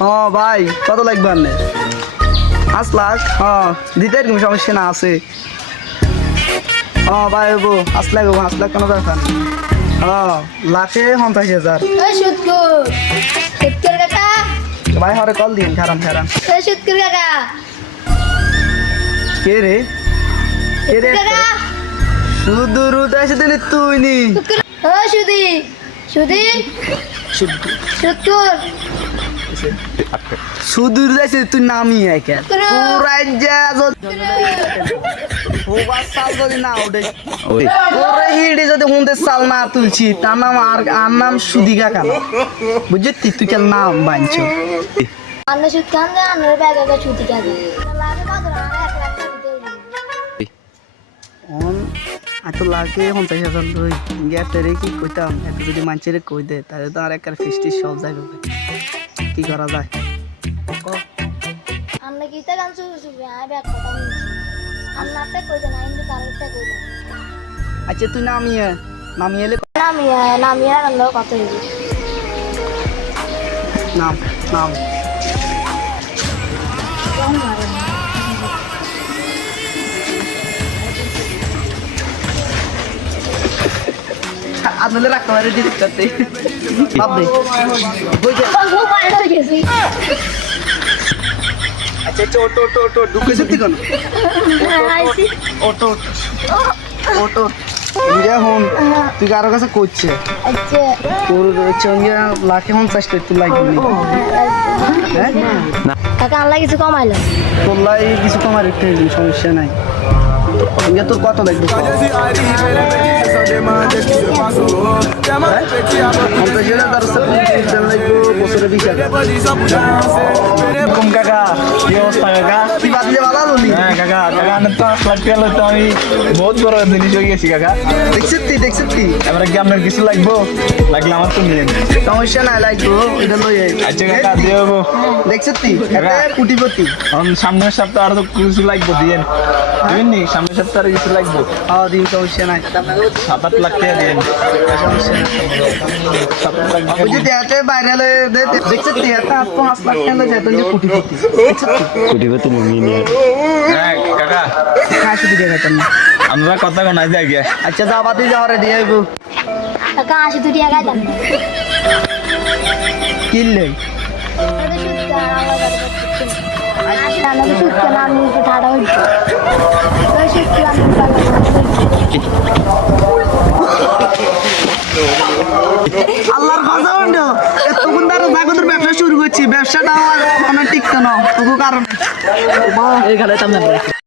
হ্যাঁ ভাই কত লাগবে আপনার পাঁচ লাখ? হ্যাঁ দিতে কোনো সমস্যা না আছে। হ্যাঁ ভাই হব পাঁচ লাখ হব পাঁচ লাখ কোনো ব্যাপার না। হ্যাঁ লাখে পঞ্চাশ হাজার। ভাই হরে কল দিন সুৎকুর কাকা। কে রে? কে রে শুধু দিলে তুই নি। ও সুদি সুদি সুদূর যাইছে তুই নামি একে। পুরাই যা হোবার সাল যদি না ওঠে। তোরে হিড়ি যদি হুঁদের সাল না তুলছি তার নাম আর আর নাম বুঝলি তুই তুই কেন নাম আন্ন সুদ দে ব্যাগ আগে কাজে এত লাগে পঞ্চাশ হাজার লই। গ্যাপটারে কি কইতাম? এত যদি মানুষের কই দে তাহলে তো আর একটা ফিস্টি সব জায়গা কি করা যায়? আমরা গীতা গান শুরু শুরু ব্যাগ কথা নিয়েছি আন্নারটা কই দেন কিন্তু কারোরটা কই দেন আচ্ছা তুই নামিয়ে নামিয়ে এলে নামিয়ে নামিয়ে আনলো কত হইবে নাম নাম। আদলে রাখতে পারে ডিলিট করতে ভাববে হয়ে আচ্ছা আচ্ছা ওটো ওটো ওটো ঢুকে সত্যি কোন? আইসি। ওটো ওটো ইন্ডিয়া তুই কারও কাছে করছে? আচ্ছা। তোর সঙ্গে লাখে পঞ্চাশ তুই লাগবে হ্যাঁ? কাকা আনলা কিছু কমাইলো? তোর কিছু কমার সমস্যা নাই। ইন্ডিয়া তোর কত লাগবে হাজার কাকা অবস্থা কাকা। তুই বাদ দিয়ে ভালো হলি হ্যাঁ কাকা কাকা আমি তো বহুত বড় জিনিস হয়ে গেছি কাকা। দেখছিস তুই দেখছিস তুই এবারে কি আপনার কিছু লাগবো? লাগলে আমার তো নিয়ে সমস্যা নাই লাগবো এটা লই আচ্ছা কাকা দিয়ে হব। দেখছিস তুই কাকা। কুটিপতি। সামনের সপ্তাহে আরও তো কিছু লাগবো দিয়েন। দিবেন সামনের সপ্তাহে কিছু লাগবো? হ্যাঁ দিন সমস্যা নাই। সাত আট লাখ টাকা দিয়েন। সাত আট লাখ টাকা বুঝলি দিয়েন। দেহাতে বাইরে দেখছিস তুই এটা পাঁচ লাখ টাকা কুটিপতি। দেখছিস তুই হ্যাঁ কাকা হ্যাঁ শুধু দেখাতাম না আমরা কথা কোন আজ আগে আচ্ছা যা বাতি যাওয়ারে দিয়ে আইবো কাকা টাকা সুদ কেন আমি একটু ঠাড়া হইছি ওই সুদ কেন আমি আল্লাহর কথা বন্ধু তখন তার জাগতের করছি ব্যবসাটা আমার অনেক টিকতো না তবু কারণ। এখানে